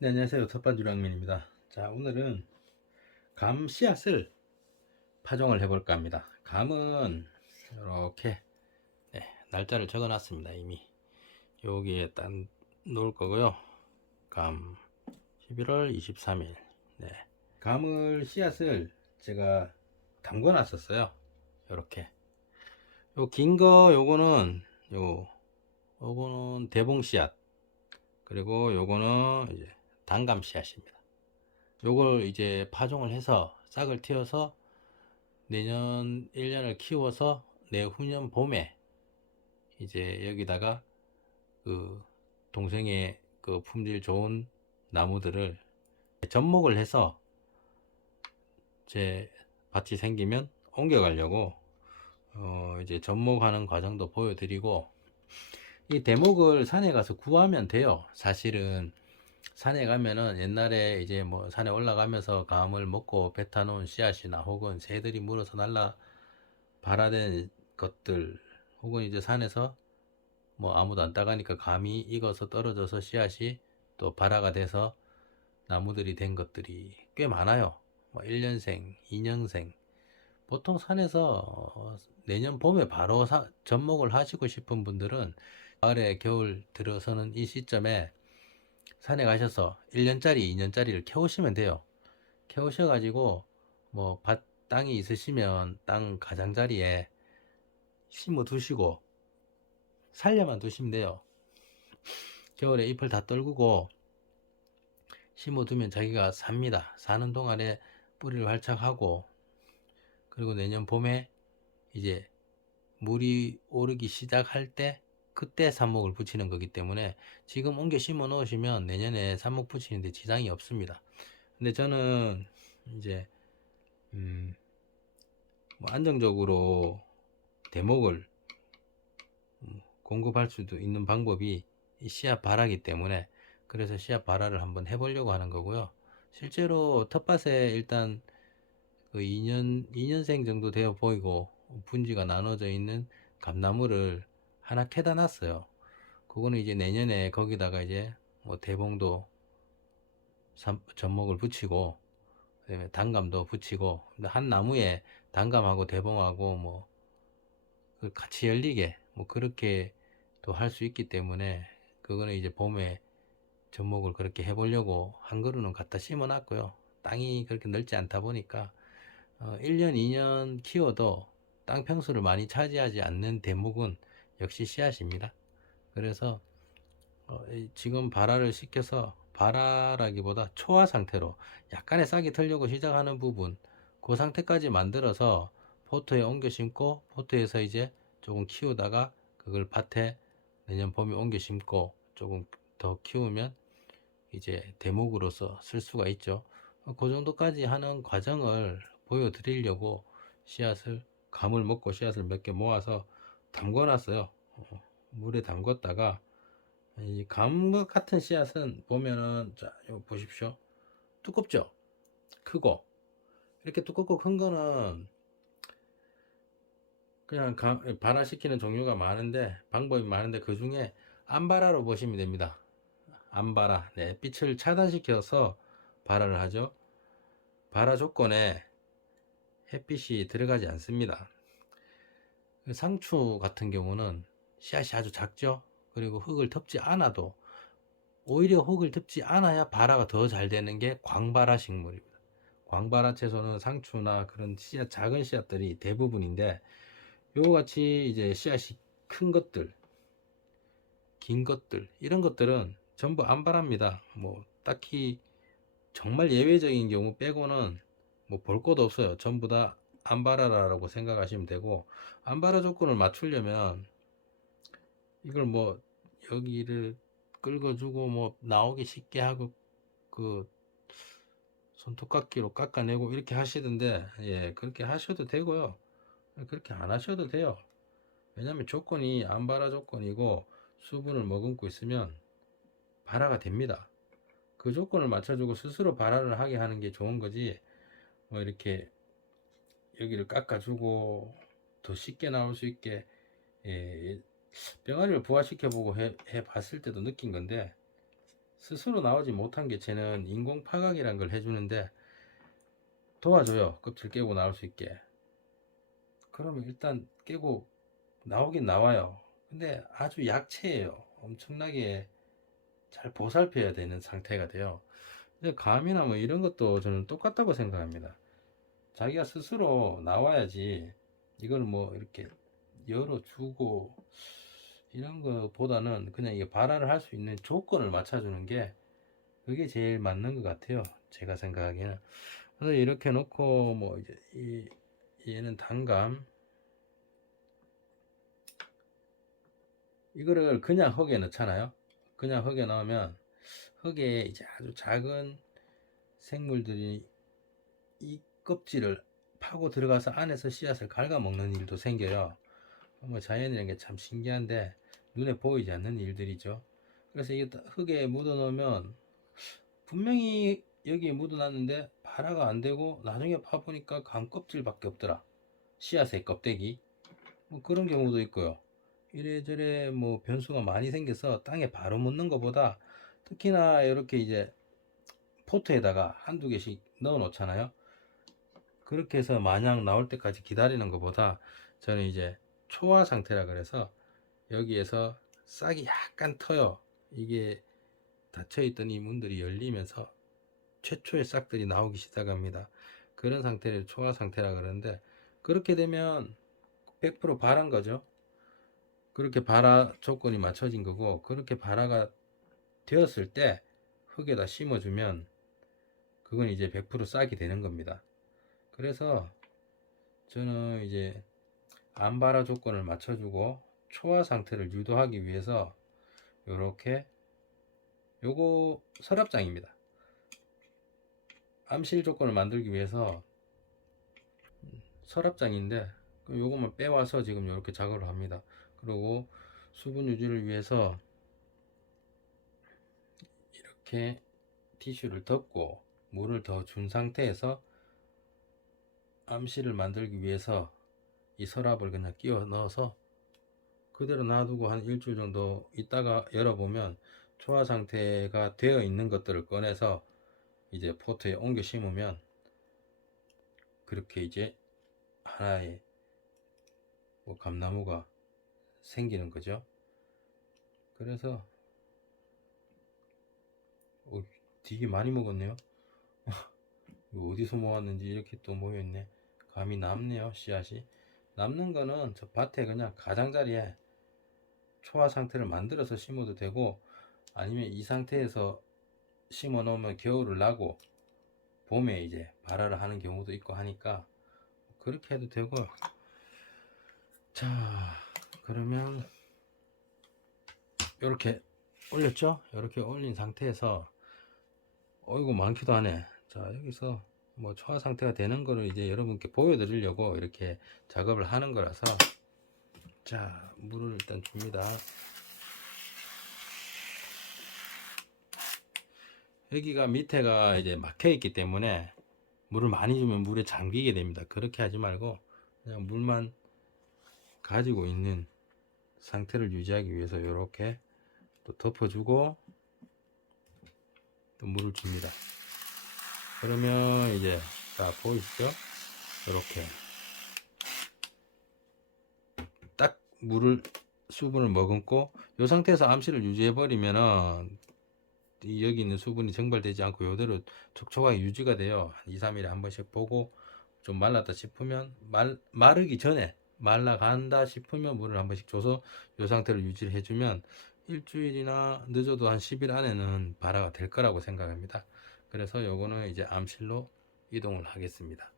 네, 안녕하세요. 텃밭유랑민입니다. 자, 오늘은 감 씨앗을 파종을 해볼까 합니다. 감은 이렇게 날짜를 적어 놨습니다. 이미 여기에 딱 놓을 거고요. 감 11월 23일. 네. 감을 씨앗을 제가 담궈 놨었어요. 이렇게 요 긴 거 요거는 대봉 씨앗, 그리고 요거는 이제 단감 씨앗입니다. 요걸 이제 파종을 해서 싹을 틔워서 내년 1년을 키워서 내후년 봄에 이제 여기다가 그 동생의 그 품질 좋은 나무들을 접목을 해서 제 밭이 생기면 옮겨가려고 이제 접목하는 과정도 보여드리고, 이 대목을 산에 가서 구하면 돼요. 사실은 산에 가면은 옛날에 이제 뭐 산에 올라가면서 감을 먹고 뱉어놓은 씨앗이나 혹은 새들이 물어서 날라 발화된 것들, 혹은 이제 산에서 뭐 아무도 안 따가니까 감이 익어서 떨어져서 씨앗이 또 발화가 돼서 나무들이 된 것들이 꽤 많아요. 뭐 1년생, 2년생. 보통 산에서 내년 봄에 바로 접목을 하시고 싶은 분들은 가을에 겨울 들어서는 이 시점에 산에 가셔서 1년짜리, 2년짜리를 캐오시면 돼요. 캐오셔가지고 뭐 밭 땅이 있으시면 땅 가장자리에 심어 두시고 살려만 두시면 돼요. 겨울에 잎을 다 떨구고 심어두면 자기가 삽니다. 사는 동안에 뿌리를 활착 하고, 그리고 내년 봄에 이제 물이 오르기 시작할 때 그때 삽목을 붙이는 거기 때문에 지금 옮겨 심어 놓으시면 내년에 삽목 붙이는데 지장이 없습니다. 근데 저는 이제 뭐 안정적으로 대목을 공급할 수도 있는 방법이 이 씨앗 발화기 때문에, 그래서 씨앗 발화를 한번 해보려고 하는 거고요. 실제로 텃밭에 일단 그 2년생 정도 되어 보이고 분지가 나눠져 있는 감나무를 하나 캐다 놨어요. 그거는 이제 내년에 거기다가 이제 뭐 대봉도 접목을 붙이고, 그다음에 단감도 붙이고, 한 나무에 단감하고 대봉하고 뭐 같이 열리게 뭐 그렇게 또 할 수 있기 때문에, 그거는 이제 봄에 접목을 그렇게 해보려고 한 그루는 갖다 심어 놨고요. 땅이 그렇게 넓지 않다 보니까 1년 2년 키워도 땅 평수를 많이 차지하지 않는 대목은 역시 씨앗입니다. 그래서 지금 발화를 시켜서, 발화라기보다 초화 상태로 약간의 싹이 틀려고 시작하는 부분, 그 상태까지 만들어서 포트에 옮겨 심고, 포트에서 이제 조금 키우다가 그걸 밭에 내년 봄에 옮겨 심고 조금 더 키우면 이제 대목으로서 쓸 수가 있죠. 그 정도까지 하는 과정을 보여드리려고 씨앗을, 감을 먹고 씨앗을 몇 개 모아서 담궈 놨어요. 물에 담궜다가, 이 감과 같은 씨앗은 보면은, 자, 이거 보십시오. 두껍죠? 크고. 이렇게 두껍고 큰 거는 그냥 발화시키는 종류가 많은데, 방법이 많은데, 그 중에 암발화로 보시면 됩니다. 암발화. 네, 빛을 차단시켜서 발화를 하죠. 발화 조건에 햇빛이 들어가지 않습니다. 상추 같은 경우는 씨앗이 아주 작죠. 그리고 흙을 덮지 않아도, 오히려 흙을 덮지 않아야 발화가 더 잘 되는 게 광발화 식물입니다. 광발화 채소는 상추나 그런 씨앗, 작은 씨앗들이 대부분인데, 요거 같이 이제 씨앗이 큰 것들, 긴 것들, 이런 것들은 전부 암발화입니다. 뭐 딱히 정말 예외적인 경우 빼고는 뭐 볼 것도 없어요. 전부 다 암발화라고 생각하시면 되고, 암발화 조건을 맞추려면 이걸 뭐 여기를 긁어주고 뭐 나오기 쉽게 하고 그 손톱깎이로 깎아내고 이렇게 하시던데, 예, 그렇게 하셔도 되고요. 그렇게 안 하셔도 돼요. 왜냐면 조건이 암발화 조건이고 수분을 머금고 있으면 발화가 됩니다. 그 조건을 맞춰주고 스스로 발화를 하게 하는 게 좋은 거지, 뭐 이렇게 여기를 깎아주고 더 쉽게 나올 수 있게, 예, 병아리를 부화시켜보고 해 봤을 때도 느낀 건데, 스스로 나오지 못한 개체는 인공 파각이란 걸 해주는데 도와줘요. 껍질 깨고 나올 수 있게. 그러면 일단 깨고 나오긴 나와요. 근데 아주 약체예요. 엄청나게 잘 보살펴야 되는 상태가 돼요. 근데 감이나 뭐 이런 것도 저는 똑같다고 생각합니다. 자기가 스스로 나와야지 이걸 뭐 이렇게 열어주고 이런 것보다는 그냥 이게 발화를 할 수 있는 조건을 맞춰주는 게 그게 제일 맞는 것 같아요. 제가 생각하기에는. 그래서 이렇게 놓고 뭐 이제 얘는 단감 이거를 그냥 흙에 넣잖아요. 그냥 흙에 넣으면 흙에 이제 아주 작은 생물들이 이 껍질을 파고 들어가서 안에서 씨앗을 갉아먹는 일도 생겨요. 뭐 자연이라는 게 참 신기한데 눈에 보이지 않는 일들이죠. 그래서 이게 흙에 묻어 놓으면 분명히 여기에 묻어 놨는데 발화가 안 되고 나중에 파보니까 감 껍질밖에 없더라. 씨앗의 껍데기. 뭐 그런 경우도 있고요. 이래저래 뭐 변수가 많이 생겨서 땅에 바로 묻는 것보다 특히나 이렇게 이제 포트에다가 한두 개씩 넣어 놓잖아요. 그렇게 해서 마냥 나올 때까지 기다리는 것보다 저는 이제 초화 상태라 그래서 여기에서 싹이 약간 터요. 이게 닫혀있던 이 문들이 열리면서 최초의 싹들이 나오기 시작합니다. 그런 상태를 초화 상태라 그러는데 그렇게 되면 100% 발한 거죠. 그렇게 발화 조건이 맞춰진 거고 그렇게 발화가 되었을 때 흙에다 심어주면 그건 이제 100% 싹이 되는 겁니다. 그래서 저는 이제 안발화 조건을 맞춰주고 초화 상태를 유도하기 위해서 요렇게 요거 서랍장입니다. 암실 조건을 만들기 위해서 서랍장인데 요것만 빼와서 지금 이렇게 작업을 합니다. 그리고 수분 유지를 위해서 이렇게 티슈를 덮고 물을 더 준 상태에서 암실을 만들기 위해서 이 서랍을 그냥 끼워 넣어서 그대로 놔두고 한 일주일 정도 있다가 열어보면 초화 상태가 되어 있는 것들을 꺼내서 이제 포트에 옮겨 심으면 그렇게 이제 하나의 뭐 감나무가 생기는 거죠. 그래서 되게 많이 먹었네요. 어디서 모았는지 이렇게 또 모여있네. 감이 남네요. 씨앗이 남는 거는 저 밭에 그냥 가장자리에 초화 상태를 만들어서 심어도 되고 아니면 이 상태에서 심어 놓으면 겨울을 나고 봄에 이제 발화를 하는 경우도 있고 하니까 그렇게 해도 되고. 자, 그러면 이렇게 올렸죠. 이렇게 올린 상태에서 어이구 많기도 하네. 자, 여기서 뭐 초화 상태가 되는 거를 이제 여러분께 보여드리려고 이렇게 작업을 하는 거라서. 자, 물을 일단 줍니다. 여기가 밑에가 이제 막혀 있기 때문에 물을 많이 주면 물에 잠기게 됩니다. 그렇게 하지 말고 그냥 물만 가지고 있는 상태를 유지하기 위해서 이렇게 또 덮어주고 또 물을 줍니다. 그러면 이제 자 보이시죠? 이렇게 딱 물을 수분을 머금고 이 상태에서 암실을 유지해 버리면은 여기 있는 수분이 증발되지 않고 이대로 촉촉하게 유지가 돼요. 한 2, 3일에 한 번씩 보고 좀 말랐다 싶으면 마르기 전에 말라간다 싶으면 물을 한 번씩 줘서 이 상태로 유지를 해주면 일주일이나 늦어도 한 10일 안에는 발화가 될 거라고 생각합니다. 그래서 요거는 이제 암실로 이동을 하겠습니다.